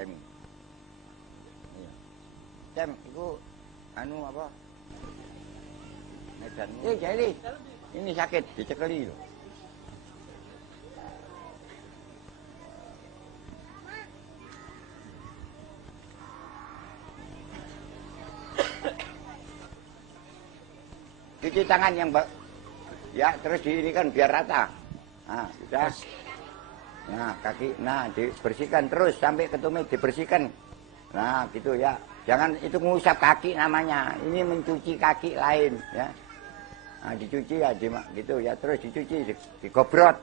Cem. Iya. Cem, itu anu apa? Medan. Jadi ini sakit, dicekeli loh. Cuci tangan yang ya terus di ini kan biar rata. Nah, sudah. Nah, kaki, nah dibersihkan terus sampai ke tumit dibersihkan. Nah, gitu ya. Jangan itu mengusap kaki namanya. Ini mencuci kaki lain ya. Nah, dicuci ya gitu ya, terus dicuci, digobrot.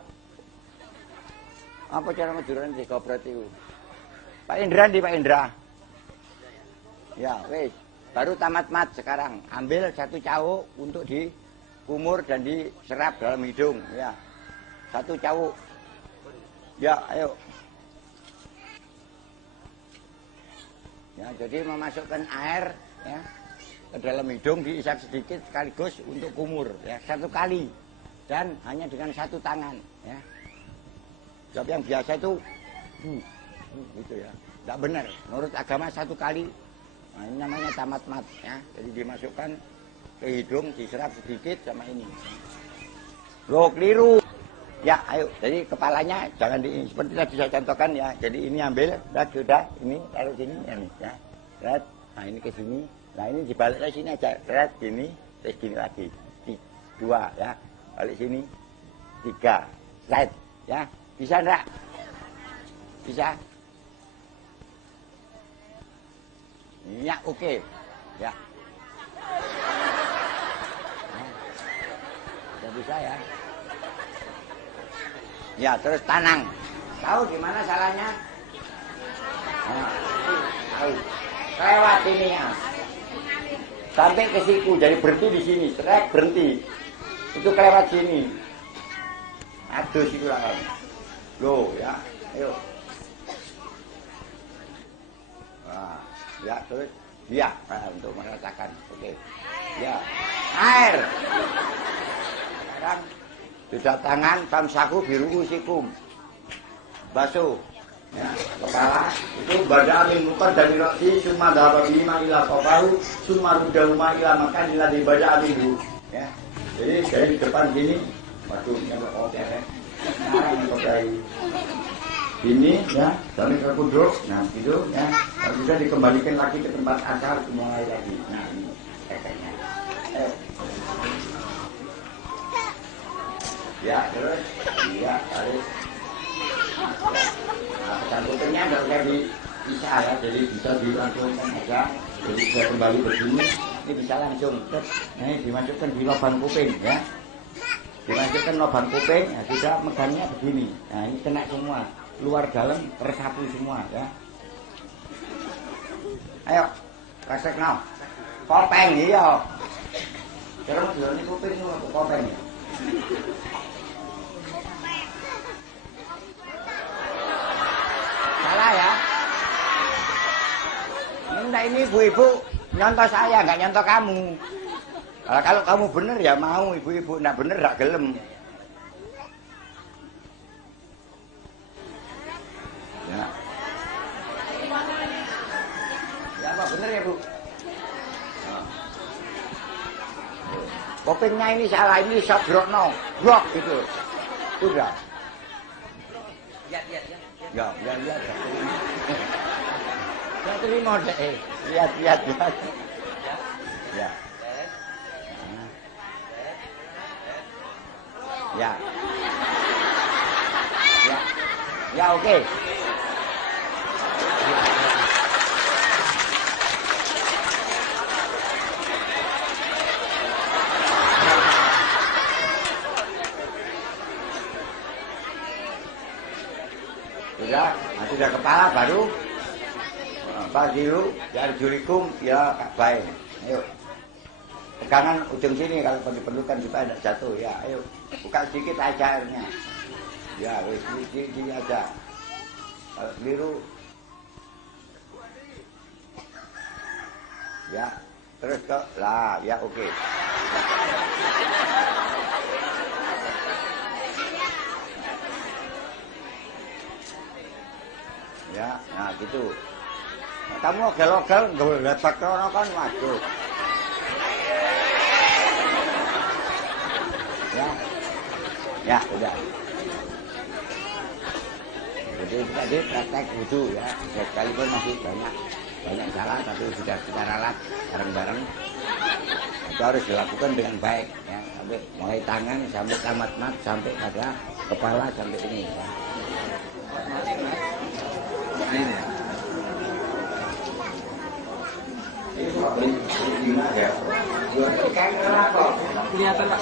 Apa cara ngeduran digobrot itu? Pak Indra di Pak Indra. Ya, wes. Baru tamat-mat sekarang. Ambil satu cawuk untuk dikumur dan diserap dalam hidung ya. Satu cawuk. Ya, ayo. Ya, jadi memasukkan air ya ke dalam hidung, diisap sedikit sekaligus untuk kumur ya, satu kali dan hanya dengan satu tangan ya. Tapi yang biasa itu gitu ya, tidak benar. Menurut agama satu kali. Nah, ini namanya tamat-mat ya. Jadi dimasukkan ke hidung, diserap sedikit sama ini. Loh, keliru. Ya, ayo. Jadi kepalanya jangan seperti tadi saya contohkan ya. Jadi ini ambil, sudah, ini taruh sini ya. Red. Nah, ini ke sini. Nah, ini dibalik ke sini aja. Red gini, terus gini lagi. Dua ya. Balik sini. Tiga. Red ya. Bisa enggak? Bisa? Ya, oke. Ya. Nah, sudah bisa ya. Ya, terus tanang. Tahu di mana salahnya? Nah, tahu. Lewat ini ya. Sampai ke siku, jadi berhenti di sini. Trek berhenti. Itu kelewat sini. Aduh, situ lah kamu. Loh, ya. Ayo. Nah, ya, terus. Ya, nah, untuk merasakan. Oke. Ya. Air. Sekarang. Sudah tangan, tamsaku biru usikum. Basuh. Ya, kepala. Itu badan muka dari roksi. Summa dahaba bima ila koparu. Summa rudahuma ila makan ila di badan dulu. Ya. Jadi dari depan sini. Waduh, yang kotor ya. Nah, yang kotor ini ya. Sampai ke kuduk. Nah, gitu ya. Kalau bisa dikembalikan lagi ke tempat asal. Mulai lagi. Nah, ini efeknya. Ya, terus ya, tarik. Nah, cantukannya nggak usah bisa ya, jadi bisa dilangsungkan aja. Jadi bisa kembali begini, ini bisa langsung. Ini dimasukkan di lubang kuping ya. Dimasukkan lubang kuping, ya, sudah megangnya begini. Nah, ini kena semua, luar dalam tersapu semua ya. Ayo, resek now. Kopeng iya. Terus ini kuping itu kopeng ya. Salah ya. Minta ini ibu-ibu nyontoh saya, nggak nyontoh kamu. Kalau kamu bener ya mau ibu-ibu, nggak bener nggak gelem. Ya. Ya apa bener ya bu? Kopingnya ini salah, ini sabrokno, blok gitu. Sudah. Ya. Ya terima deh. Lihat. Ya. Ya. Ya oke. Sudah kepala baru Fadilu ya arjulikum ya baik. Ayo pegangan ujung sini kalau diperlukan supaya tidak jatuh ya. Ayo buka sedikit aja airnya ya, gini aja. Kalau keliru ya terus ke lah ya oke. Ya, nah gitu. Kamu ogel-ogel nggak bakal kan waduh. Ya, ya udah. Jadi tadi praktek wudhu ya, sekalipun masih banyak salah, tapi sudah kita ralat bareng-bareng. Itu harus dilakukan dengan baik ya, sampai mulai tangan sampai tamat mat sampai pada kepala sampai ini. Ya. Kelihatan Pak.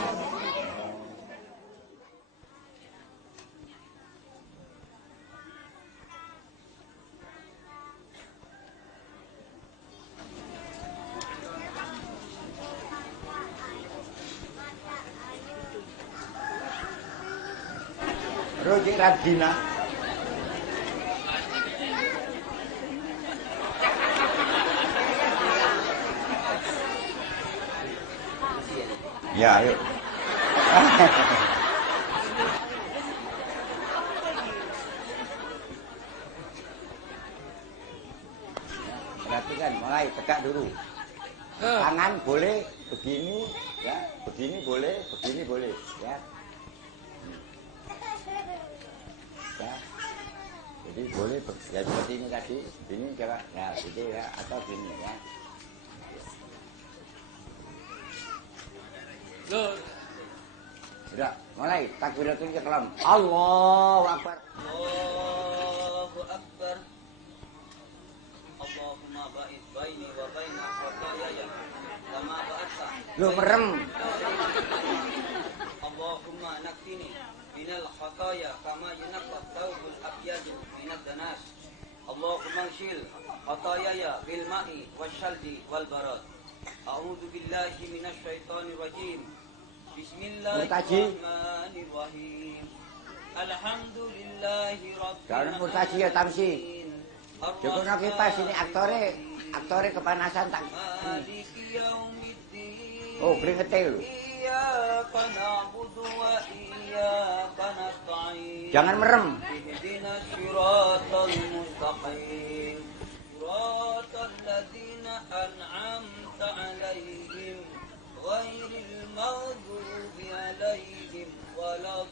Roji Radina. Ya, ayo. Perhatikan, mulai tegak dulu. Tangan boleh begini, ya, begini boleh, ya. Ya. Jadi boleh ya seperti ini tadi, ini coba, ya, gitu ya, atau gini ya. Sudah, mulai takbiratul ihram. Allahu Akbar. Allahu Akbar. Allahumma ba'id baini wa baina khataaya kama ba'adta. Lu merem. Allahumma naqqini minal khataaya kama yunqqa thawbul abyad minad danas. Allahumma shil khataaya bil ma'i wasyaldi wal barad. A'udzu billahi minasy syaithanir rajim. Bismillahirrahmanirrahim. Alhamdulillahi rabbil Jangan murtaji ya tamsi. Joko kipas ini aktore kepanasan tak. Oh, keringetil. Jangan merem. Ghairil maghdubi alaihim waladdallin.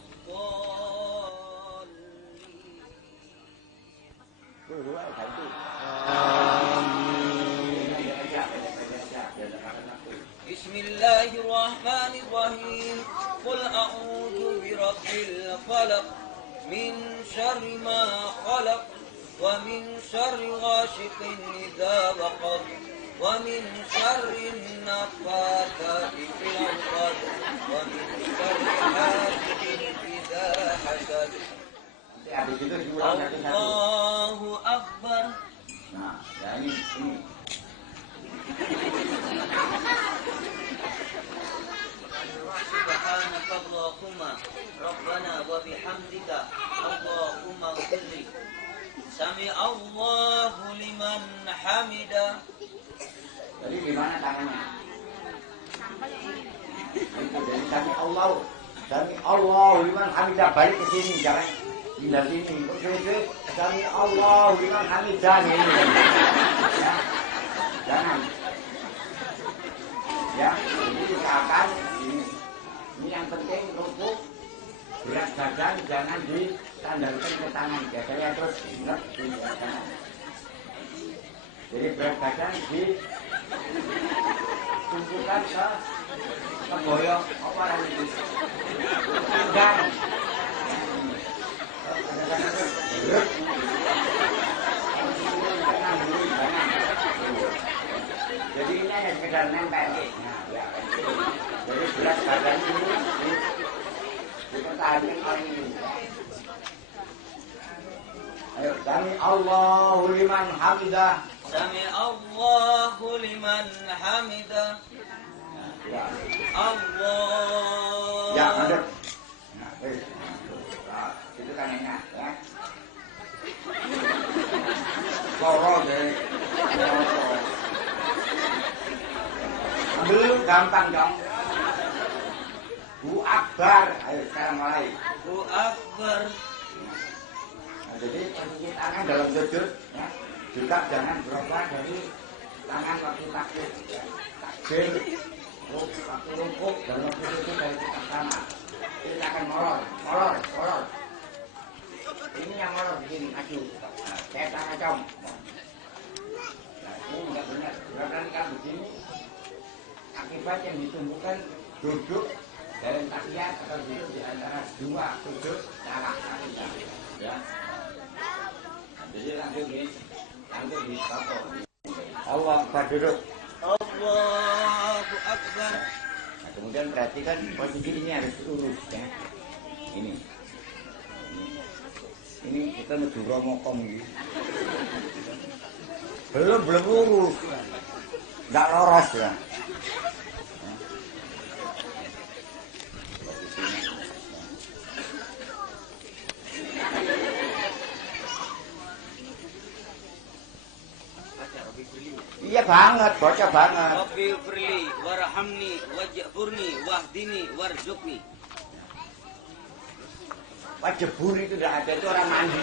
Bismillahirrahmanirrahim. Qul a'udzu birabbil falaq min syarri ma khalaq wa min syarri ghasiqin idza waqab wa min syarri naffatsati fil 'uqad wa min syarri hasidin idza hasad. Habis itu diulang satu-satu. Allahu Akbar. Nah, ya ini. Subhanakallahumma Rabbana wa bihamdika Allahumma ighfirli. Sami Allahu liman hamida. Jadi gimana tangannya? Jadi sami Allah liman hamidah, balik ke sini, jangan pindah sini. Oke, sami Allah liman hamidah ini. Ya. Jangan. Ya, ini usahakan ini. Ini yang penting rukuk, berat badan jangan disandarkan ke tangan. Biasanya terus ingat di tangan. Jadi berat badan ditumpukan ke boyong apa lagi? Pinggang. Jadi ini hanya sekedar nempel. Jadi berat badan ini dipertahankan oleh ini. Ayo, sami Allahu liman hamidah. Sami Allahu liman hamidah. Allah. Ya, ada. Nah, itu kan enak ya. Koro deh. Belum gampang dong. Bu Akbar, ayo sekarang mulai. Bu Akbar. Nah, jadi posisi tangan dalam sujud ya, juga jangan berubah dari tangan waktu takbir, ya. Takbir, waktu rukuk dan waktu sujud dari kita sama. Ini akan molor. Ini yang molor begini maju. Nah, saya tangan cong. Nah, ini enggak benar. Berarti kalau begini akibat yang ditumbuhkan duduk dalam tahiyat atau duduk di antara dua sujud salah ya. Jadi langsung di foto. Allah Akbar duduk. Allahu Akbar. Nah, kemudian perhatikan posisi ini harus lurus ya. Ini kita menuju romokom gitu. Belum lurus. Enggak loros ya. Iya banget, bocah banget. Rabbi firli warhamni wajburni wahdini warzuqni. Wajibur itu tidak ada, itu orang mandi.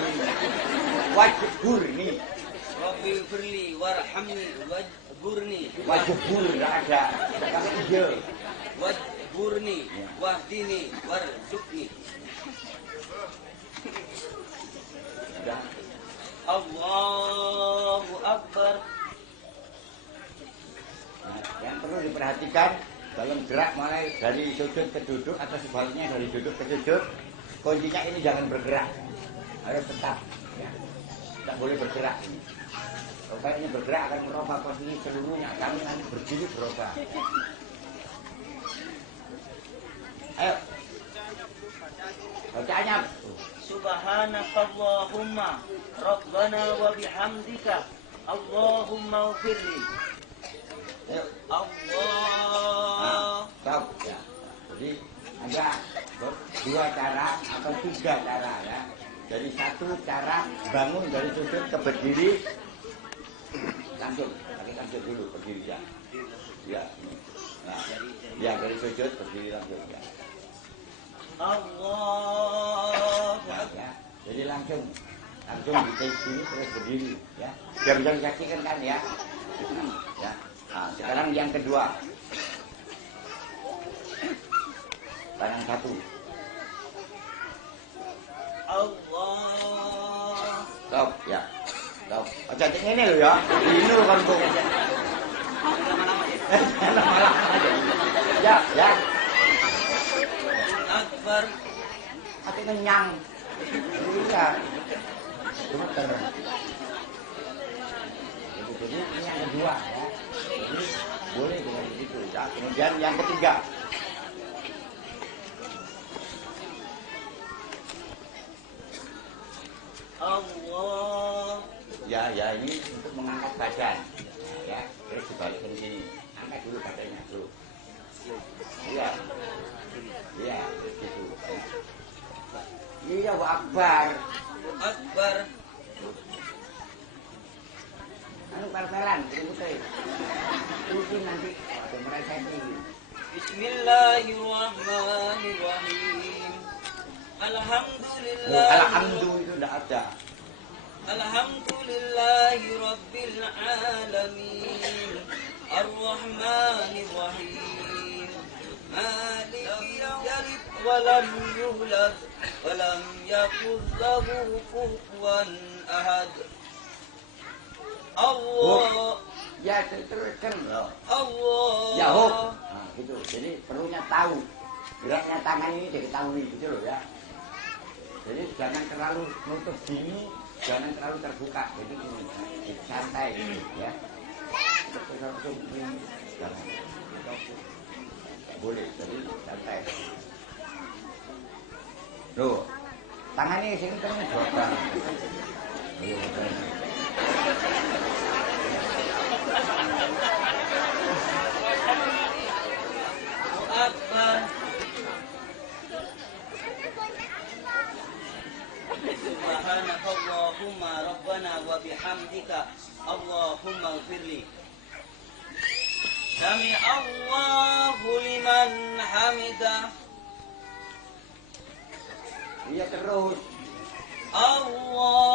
Wajibur nih. Rabbi firli warhamni wajburni. Wajibur tidak ada. Pakai iya. Wajburni wahdini warzuqni. Sudah. Allahu Akbar. Nah, yang perlu diperhatikan dalam gerak mulai dari sujud ke duduk atau sebaliknya dari duduk ke sujud, kuncinya ini jangan bergerak, harus tetap. Ya. Tidak boleh bergerak. Kalau ini bergerak akan merubah posisi seluruhnya. Kami nanti berdiri berubah. Ayo, bacanya. Subhanakallahumma Rabbana wa bihamdika Allahumma ufirli. Allah. Stop ya. Jadi ada dua cara atau tiga cara ya. Jadi satu cara bangun dari sujud ke berdiri langsung pakai sujud dulu berdiri ya. Ya. Nah, ya dari sujud berdiri langsung ya. Allah. Ya. Jadi langsung di sini terus berdiri ya. Biar bisa disaksikan kan ya. Ya. Nah, sekarang yang kedua. Tangan satu. Allah. Stop ya. Stop. Aja ini loh ya. Ini loh kan kok. Lama-lama aja. Ya. Akbar. Hati kenyang. Iya. Gemeter. Jadi ini yang kedua ya. Jadi boleh dengan begitu. Ya. Kemudian yang ketiga. Allah. Ya ini untuk mengangkat badan. Ya, terus dibalikkan sini. Angkat dulu badannya dulu. Iya. Iya, gitu. Iya, Akbar. Akbar. Anu pel-pelan, putih. Mungkin nanti ada mereka ini. Bismillahirrahmanirrahim. Alhamdulillah. Alhamdulillah itu tidak ada. Alhamdulillahi Rabbil Alamin. Ar-Rahmanir-Rahim. Maliki yawmid walam yulad walam yakul lahu kufuwan ahad. Allah. Ya teruskan loh. Allah. Ya hop. Nah, gitu. Jadi perlunya tahu. Geraknya tangan ini diketahui gitu loh ya. Jadi jangan terlalu nutup gini, jangan terlalu terbuka. Jadi ini santai gitu ya. Terus langsung ini jangan. Boleh, jadi santai. Loh, tangannya sini kan berapa? Akbar. Subhanakallahumma Rabbana wa bihamdika Allahumma ighfirli. Sami Allahu liman hamidah. Iya terus. Allah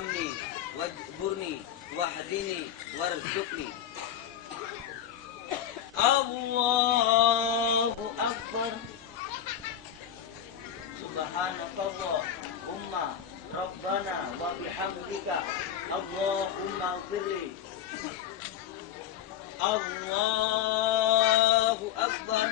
warhamni wajburni wahdini warzuqni. Allahu Akbar. Subhanakallahumma Rabbana wa bihamdika Allahumma ighfirli. Allahu Akbar.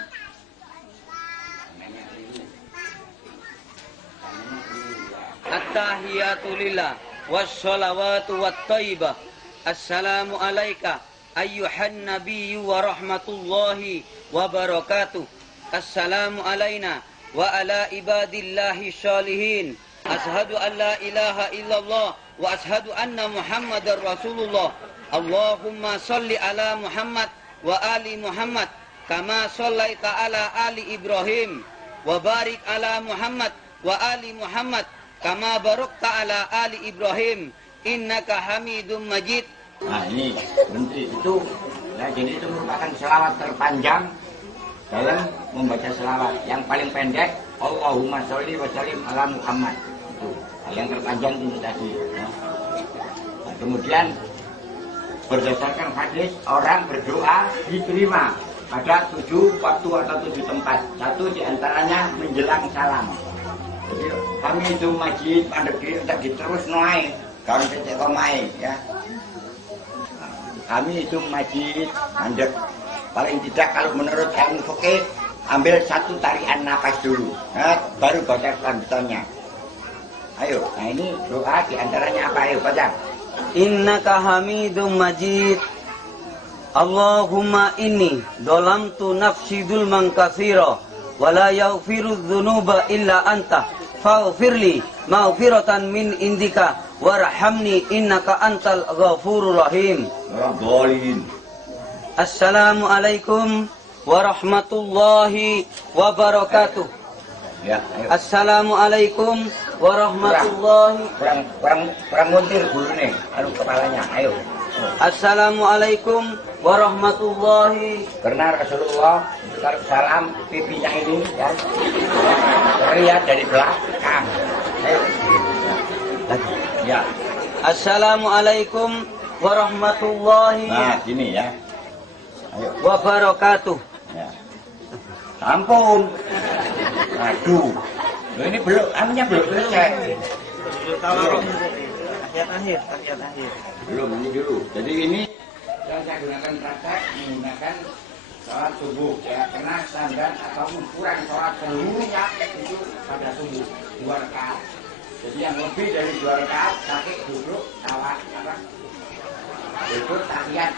At-tahiyatu lillah wassalawatu watthayyibah. Assalamu alayka ayyuhan nabiyyu wa rahmatullahi wa barakatuh. Assalamu alayna wa ala ibadillahi shalihin. Ashhadu an la ilaha illallah wa ashhadu anna Muhammadar Rasulullah. Allahumma salli ala Muhammad wa ali Muhammad kama sallaita ala ali Ibrahim wa barik ala Muhammad wa ali Muhammad kama barakta ala ali Ibrahim innaka Hamidum Majid. Nah ini itu, nah jadi itu merupakan selawat terpanjang dalam membaca selawat. Yang paling pendek Allahumma sholli wa sallim ala Muhammad, itu yang terpanjang ini tadi. Nah, kemudian berdasarkan hadis orang berdoa diterima pada 7 waktu atau 7 tempat. Satu diantaranya menjelang salam. Jadi kami itu majid pandegi tak diterus noai kalau cecek komai ya. Kami itu majid mandek. Paling tidak kalau menurut ilmu fikih ambil 1 tarian napas dulu, nah, baru baca lanjutannya. Ayo, nah ini doa diantaranya apa? Ayo baca. Innaka Hamidum Majid. Allahumma inni dolamtu nafsi dzulman katsira wa la yaghfiru dzunuba illa anta faghfirli maghfiratan min indika warhamni innaka antal ghafurur rahim. Assalamualaikum warahmatullahi wabarakatuh. Ya, ayo. Assalamualaikum warahmatullahi. Kurang muntir dulu nih, anu kepalanya. Ayo. Assalamualaikum warahmatullahi. Karena Rasulullah kalau salam pipinya ini ya, terlihat dari belakang. Ayo. Lagi. Ya. Assalamualaikum warahmatullahi. Nah, gini ya. Ayo. Wabarakatuh. Ya. Ampun. Aduh. Loh, ini belum, anunya belum selesai. Belum. Akhir. Belum, ini dulu. Jadi ini yang saya gunakan praktek menggunakan sholat subuh ya, karena standar atau ukuran sholat seluruhnya itu pada subuh 2 rakaat. Jadi yang lebih dari 2 rakaat pakai duduk tawaf apa? Duduk tahiyat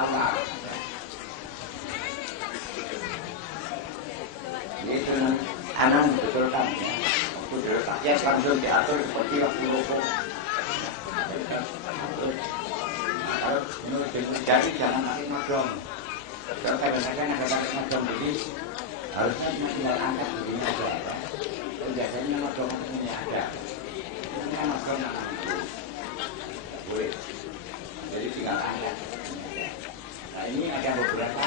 awal. Itu anak betul kan? Betul tahiyat langsung diatur seperti waktu rukuk. Kalau menurut jari jangan pakai madong. Kalau kadang-kadang ada pakai madong, jadi harusnya tinggal angkat begini aja. Biasanya madong ini ada. Ini madong boleh. Jadi tinggal angkat. Nah ini ada beberapa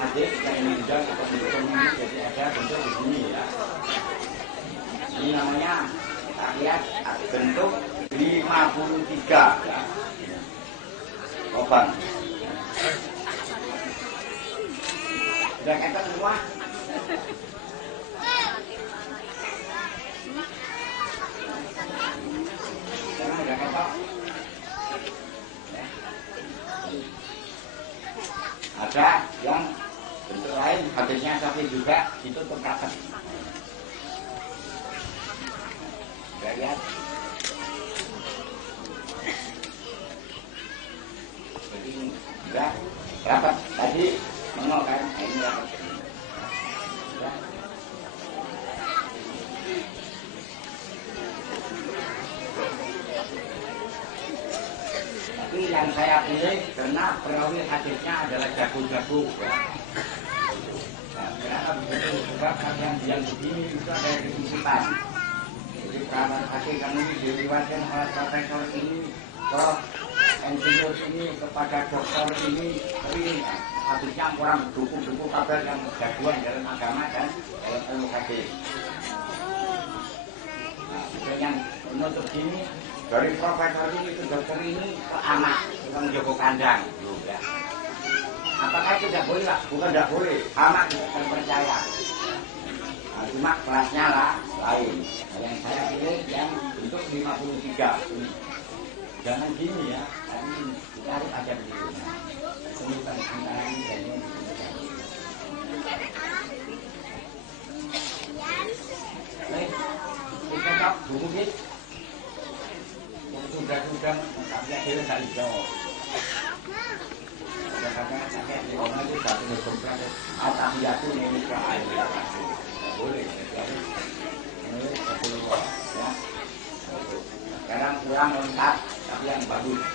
hadis yang menunjukkan atau bentuknya ini, jadi ada bentuk begini ya. Ini namanya tahiyat bentuk 53 ya. Opan. Sudah kata semua? Sekarang sudah kata? Ya. Ada yang bentuk lain, hadisnya tapi juga itu tercatat. Sudah lihat? Sudah rapat tadi menolak ini rapat. Sudah. Tapi yang saya pilih karena perawi hadisnya adalah jago-jago ya. Nah, kenapa begitu? Sebab yang begini itu ada kesimpulan. Jadi kalau hadis yang ini diriwayatkan oleh profesor ini, prof insinyur ini kepada dokter ini, tapi hadisnya kurang dukung kabar yang jagoan dalam agama dan dalam ilmu hadis. Nah, yang menutup ini dari profesor ini ke dokter ini ke anak tukang jaga kandang, ya. Apakah itu tidak boleh, Pak? Bukan tidak boleh, anak tidak akan percaya. Nah, cuma kelasnya lah lain. Nah, yang saya pilih yang bentuk 53. Jangan gini ya, tapi tarik aja begitu. Ini kan antara ini dan ini. Baik, kita tak bukit. Sudah, tapi akhirnya tak dijawab. Kadang-kadang sakit di orang itu satu berkompres. Atahiyatu ini ke air. Boleh, ini keluar, ya. Sekarang kurang lengkap, tapi yang bagus.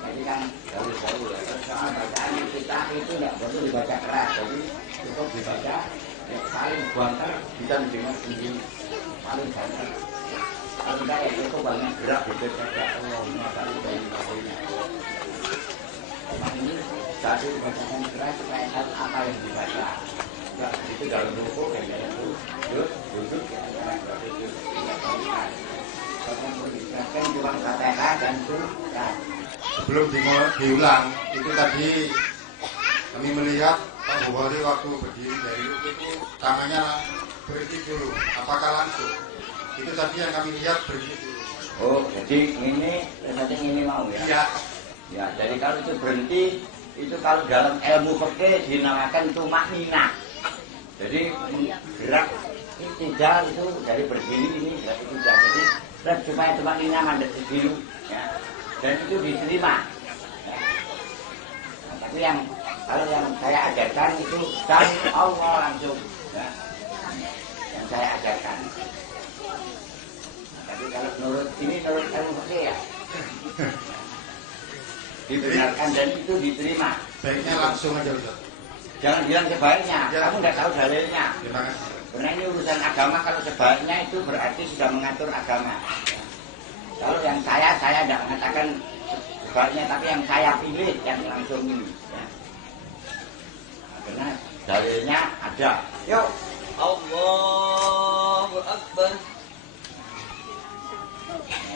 Jadi kan jauh-jauh ya. Soal bacaan kita itu tidak perlu dibaca keras, jadi cukup dibaca yang paling banter bisa mendengar sendiri, paling banter. Kalau tidak ya itu banyak gerak gitu saja. Allahumma sholli bayi bayinya. Ini satu bacaan keras supaya tahu apa yang dibaca. Nah, itu dalam buku yang itu duduk ya antara duduk dijelaskan cuma Fatihah dan surah. Sebelum diulang itu tadi kami melihat Pak Bukhari waktu berdiri dari itu tangannya berhenti dulu. Apakah langsung? Itu tadi yang kami lihat berhenti dulu. Oh, jadi ini mau ya? Iya. Ya, jadi kalau itu berhenti itu kalau dalam ilmu fikih dinamakan tumakninah. Jadi gerak tidak itu dari berdiri ini berarti tidak. Jadi supaya tumakninah mandek dulu ya. Dan itu diterima. Ya. Nah, tapi kalau yang saya ajarkan itu dan Allah langsung ya. Yang saya ajarkan. Nah, tapi kalau menurut ilmu fikih ya. Dibenarkan dan itu diterima. Baiknya langsung aja Ustaz. Jangan bilang sebaiknya, ya. Kamu tidak tahu dalilnya. Terima kasih. Karena ini urusan agama, kalau sebaiknya itu berarti sudah mengatur agama. Kalau yang saya tidak mengatakan sebaiknya, tapi yang saya pilih yang langsung ini. Ya. Karena dalilnya ada. Yuk. Allahu Akbar.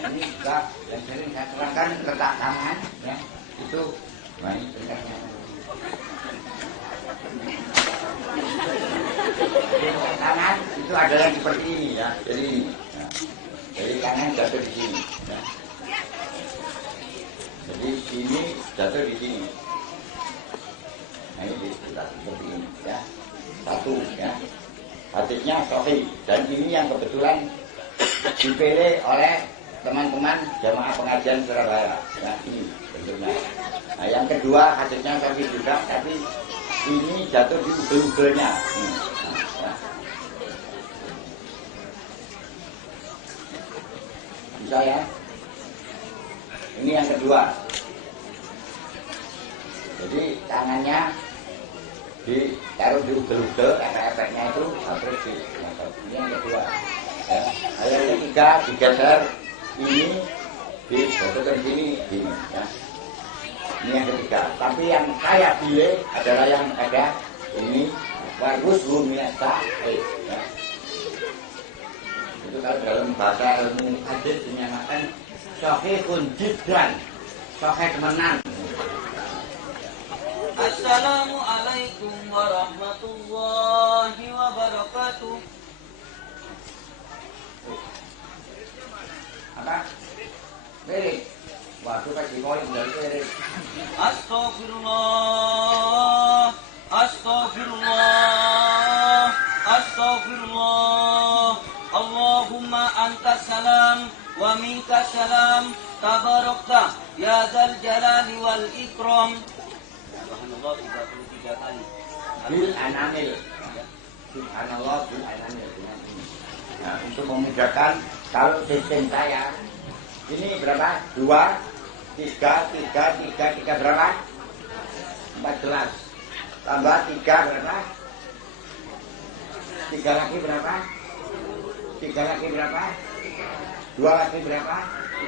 Nah, ini juga yang sering saya terangkan letak tangan, ya. Itu baik dekatnya. Tangan itu adalah seperti ini ya, jadi ini. Ya. Jadi tangan jatuh di sini. Ya. Jadi sini jatuh di sini. Nah ini seperti ini ya. Satu ya. Hadisnya sahih dan ini yang kebetulan dipilih oleh teman-teman jamaah pengajian Surabaya. Ya, ini bentuknya. Nah, yang kedua hadisnya sahih juga, tapi ini jatuh di ugel-ugelnya. Ya. Bisa ya? Ini yang kedua. Jadi tangannya ditaruh di ugel-ugel, efek-efeknya itu terus di. Ini yang kedua. Ya. Yang ketiga digeser ini dijatuhkan sini gini. Ya. Ini yang ketiga. Tapi yang saya pilih adalah yang ada ini bagus rumiasa. Ya. Itu kalau dalam bahasa ilmu hadis dinyatakan sahihun jiddan, sahih temenan. Assalamualaikum warahmatullahi wabarakatuh. Apa? Beri. Waduh kasih koin dari beri. Astagfirullah, astagfirullah, astagfirullah. Allahumma anta salam wa minka salam. Tabarakta ya dzal jalali wal ikram. Subhanallah 33 kali. Bil anamil. Subhanallah bil anamil. Nah, untuk memudahkan kalau sistem saya ini berapa? 2, 3 berapa? 14. Tambah 3 berapa? 3 lagi berapa? 3 lagi berapa? 2 lagi berapa?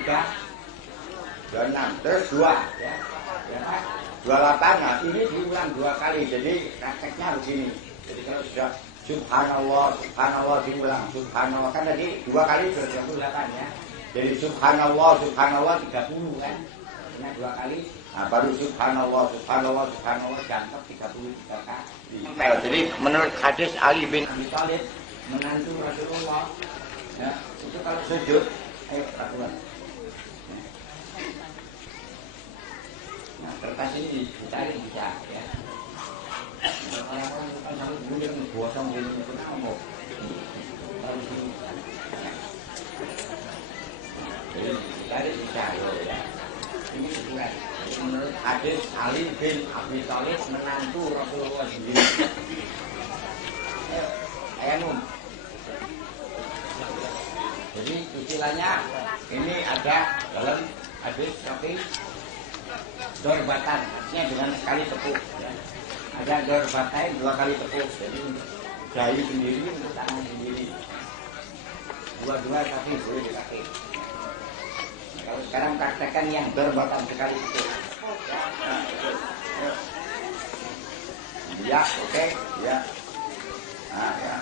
3 26. Terus 2 ya. Berapa? 28. Nah, ini diulang 2 kali. Jadi prakteknya begini. Jadi kalau sudah subhanallah, subhanallah diulang subhanallah kan tadi 2 kali sudah 28 ya. Jadi subhanallah, subhanallah 30 kan. Karena 2 kali. Nah, baru subhanallah, subhanallah, subhanallah jangkep 33 kali. Jadi menurut hadis Ali bin Abi Thalib menantu Rasulullah, ya, itu kalau sujud, ayo lakukan. Nah, kertas ini dicari bisa, ya. Orang-orang bukan sampai bulir gosong gini itu ngomong. Harus ini. Jadi dicari bisa, ya. Ini ukuran. Menurut hadis Ali bin Abi Thalib menantu Rasulullah sendiri. Ayo, jadi istilahnya ini ada dalam hadis tapi dorbatan, artinya dengan sekali tepuk. Ya. Ada dorbatain 2 kali tepuk. Jadi untuk jari sendiri, untuk tangan sendiri. 2-2 kaki boleh di kaki. Nah, kalau sekarang praktekkan yang dorbatan sekali tepuk. Ya, oke, ya. Nah, ya.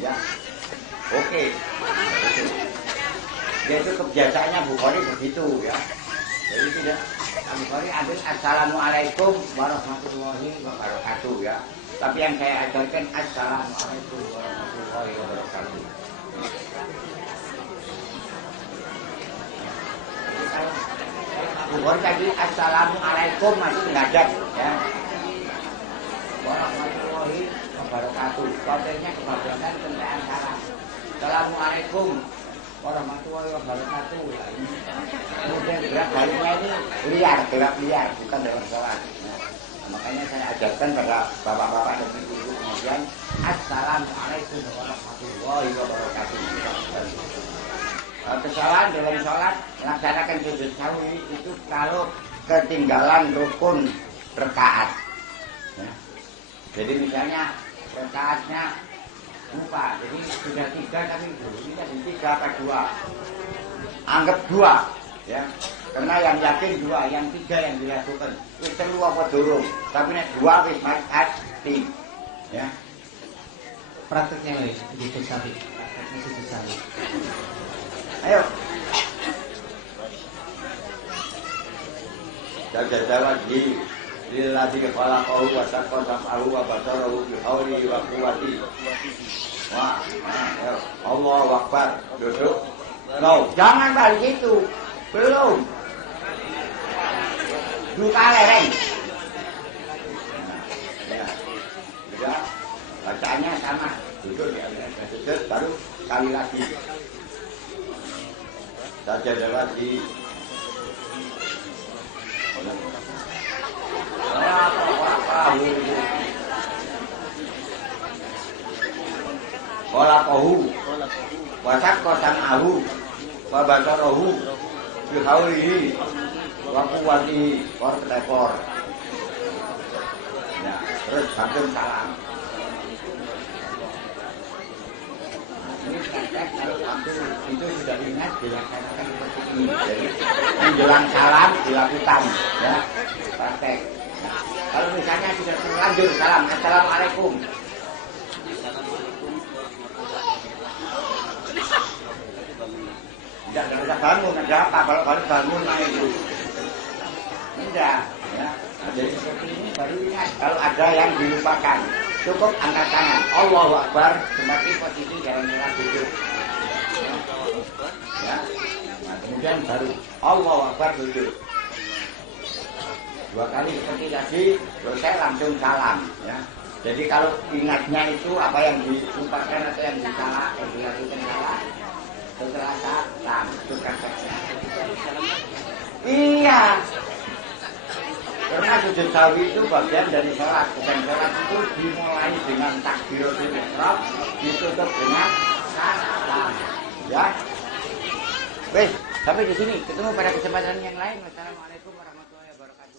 Ya, oke. Itu kebiasaannya Bukhari begitu ya. Jadi tidak Bukhari ambil assalamualaikum warahmatullahi wabarakatuh ya. Tapi yang saya ajarkan assalamualaikum warahmatullahi wabarakatuh. Bukhari tadi assalamualaikum masih mengajar ya. Warahmatullahi wabarakatuh. Kontennya kebablasan tentang salam. Assalamualaikum warahmatullahi wabarakatuh. Kemudian gerak baliknya ini gerak liar, bukan dalam sholat. Nah, makanya saya ajarkan pada bapak-bapak dan ibu-ibu kemudian assalamualaikum warahmatullahi wabarakatuh. Kesalahan dalam sholat melaksanakan sujud sahwi itu kalau ketinggalan rukun rakaat. Ya. Jadi misalnya rakaatnya lupa, jadi sudah 3 tapi ini tadi 3 apa 2? Anggap 2, ya. Karena yang yakin 2, yang 3 yang dilakukan. Wis telu apa durung? Tapi nek 2 wis mati. Ya. Prakteknya wis gitu sapi. Prakteknya sujud sahwi. Ayo. Jaga lagi. Lilladzi khalaqahu wa saqahu wa basarahu bi hauli wa quwwati. Wah, ayo. Allahu Akbar. Duduk. No, jangan balik itu. Belum. Buka lereng. Ya. Ya. Bacaannya sama. Duduk ya. Duduk baru sekali lagi. Saja lagi. Qolaqahu wasak kosan ahu wabasarahu bihaulihi wa quwwatihi rekor. Ya, terus santun salam. Ini praktek kalau waktu itu sudah ingat dilaksanakan seperti ini. Jadi menjelang salam dilakukan, ya praktek. Kalau misalnya sudah terlanjur salam, assalamualaikum. Tidak usah bangun, ada apa? Kalau bangun main itu. Tidak, ya. Nah, jadi seperti ini baru ingat. Kalau ada yang dilupakan, cukup angkat tangan. Allahu Akbar, semakin posisi jalan-jalan duduk. Ya. Nah, kemudian baru Allahu Akbar duduk. 2 kali seperti tadi, selesai langsung salam. Ya. Jadi kalau ingatnya itu apa yang dilupakan atau yang disalah, yang dilakukan salah, setelah salam itu prakteknya. Iya. Karena sujud sahwi itu bagian dari sholat. Bukan sholat itu dimulai dengan takbiratul ihram, ditutup dengan salam. Ya. Wes, sampai di sini. Ketemu pada kesempatan yang lain. Wassalamualaikum warahmatullahi wabarakatuh.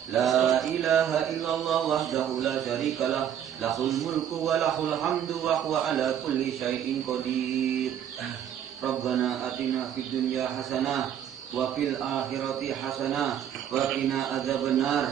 لا إله إلا الله وحده لا شريك له له الملك وله الحمد وهو على كل شيء قدير ربنا آتنا في الدنيا حسنة وفي الآخرة حسنة وقنا عذاب النار